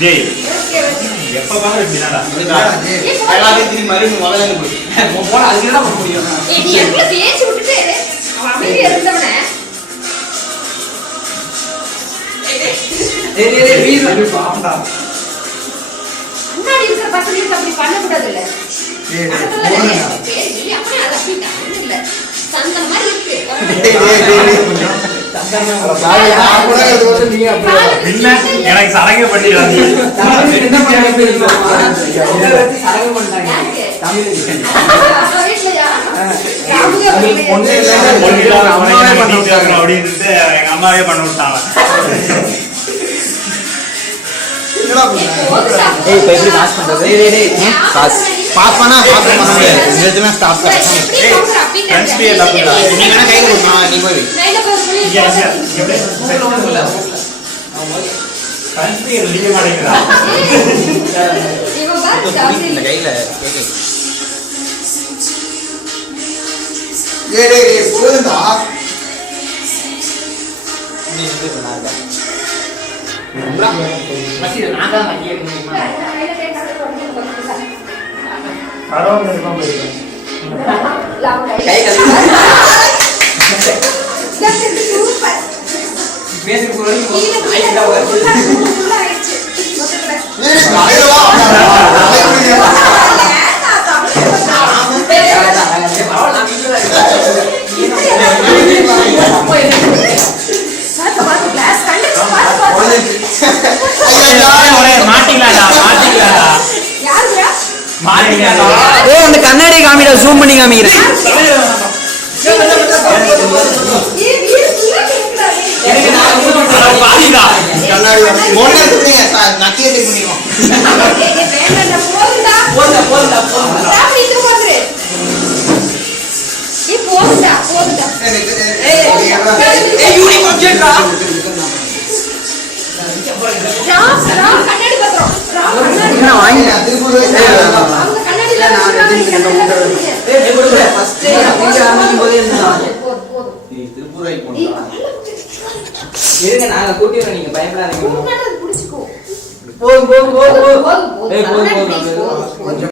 டேய் எப்ப பாரு இப்படிதாடா எல்லாரும் திரும்பி மறு முதல்ல போய் போடா அதுக்கு என்ன பண்ண முடியும் நீ எங்க பேசி விட்டுட்டு அவன் அமைதியா இருந்தவனே டேய் வீட்ல பாப்படா அண்ணாடி இருக்கிற பசங்களுக்கு அப்படி பண்ண கூடாது இல்ல டேய் போறடா நீ அப்படியே அத அப்படி இல்ல சந்தன மாதிரி இருக்கு நான் கூட இது நீங்க அப்படியே இல்ல எனக்கு சரங்க பண்ணிடுறாங்க என்ன பண்ண தெரியுமா சரங்க பண்ணாங்க தமிழ் இல்லையா பொண்ணு இல்ல அம்மாவே பண்ணிட்டாங்க அப்படினு எங்க அம்மாவே பண்ண விட்டாங்க என்னடா பண்ண ஏய் இப்ப எப்படி பாஸ் பண்றது டேய் பாஸ் பண்ணா பாஸ் பண்ண முடியாது இதுனா ஸ்டாப் கர ஏய் ஃப்ரெண்ட்ஸ் பே எல்லாம் போடா நீ வேணா கை கொடுமா நீ போய் ஃப்ரெண்ட்ஸ் பே ரெடி மாட்டேங்கடா இவன் பாரு இந்த கையில கேக்கு ஏய் போடுடா நீ வந்து பண்ணாத மச்சி நான் தான் வாங்கி எடுக்கணுமா பரவாயில்லை இருக்கோம் போயிடு கை கழுவி சூப்பர் பேசிட்டு போறது ஐயா வருது ஏய் காலையில அந்த கண்ணாடி காமிடா ஜூம் பண்ணி காமிக்கிறேன் இருங்க நாங்க கூட்டிடுறோம் நீங்க பயப்படாதீங்க போதும் போதும்